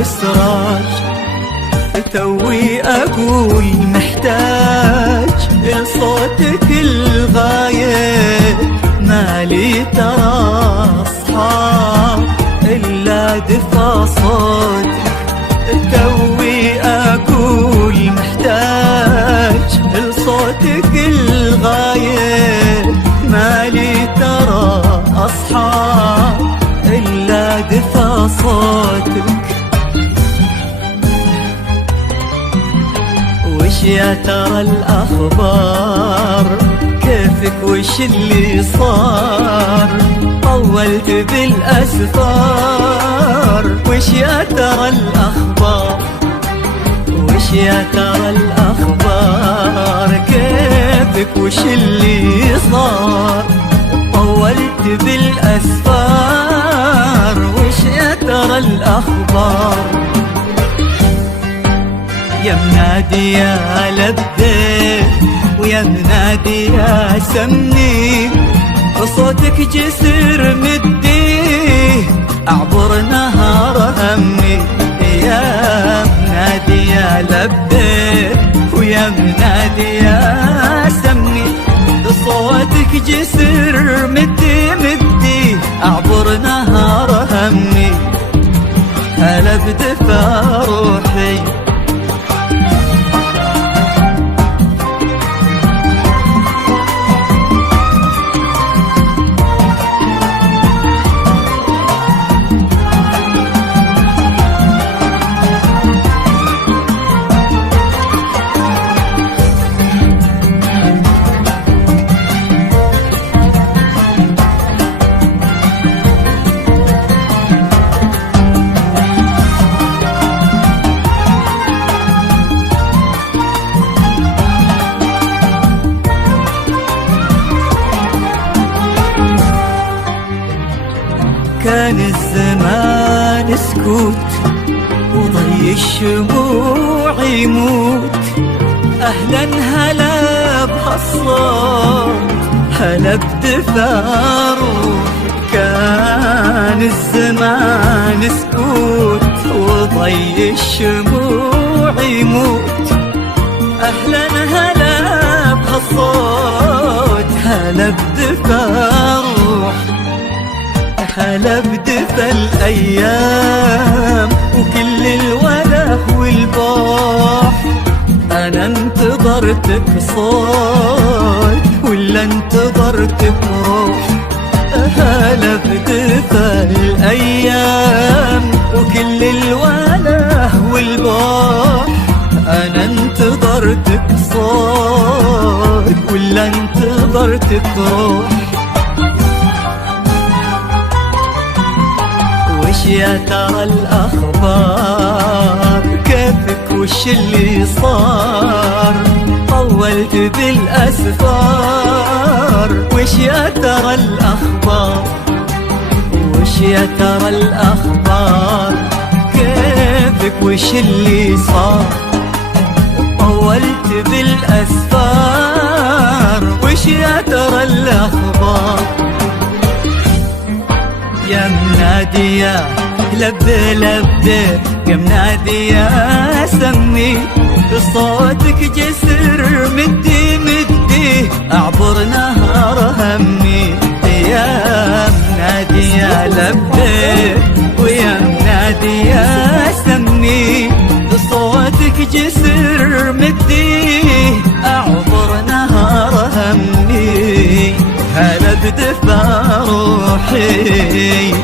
السراج، توي أقول محتاج لصوتك الغايب، مالي ترى أصحاب إلا دفى صوتك. توي أقول محتاج لصوتك الغايب، مالي ترى أصحاب إلا دفى صوتك. وش يا ترى الأخبار، كيفك وش اللي صار، طولت بالأسفار. وش يا ترى الأخبار، وش يا ترى الأخبار، كيفك وش اللي صار، طولت بالأسفار. وش يا ترى الأخبار، يا منادي يا لبيك ويا منادي يا سمني، صوتك جسر مدي أعبر نهار همي. يا منادي يا لبيك ويا منادي يا سمني، صوتك جسر مدي أعبر نهار همي. هلا بدفى روحي كان الزمان سكوت وضي الشموع يموت. أهلا هلا بهالصوت، هلا بدفى روح. كان الزمان سكوت وضي الشموع يموت. أهلا هلا بهالصوت، هلا بدفى روح. هلا بدفى الأيام وكل الوله والبوح. أنا انتظرتك صوت ولا انتظرتك روح. هلا بدفى الأيام وكل الوله والبوح. أنا انتظرتك صوت ولا انتظرتك روح. وش يا ترى الأخبار، كيفك وش اللي صار، طولت بالأسفار. وش يا ترى الأخبار، وش يا ترى الأخبار، كيفك وش اللي صار، طولت بالأسفار. وش يا ترى الأخبار، يا منادي يا لبي لبي، يا منادي يا سمي، بصوتك جسر مدي أعبر نهار همي. يا منادي يا لبي ويا منادي يا سمي، بصوتك جسر مدي أعبر نهار همي. هلا بدفى روحي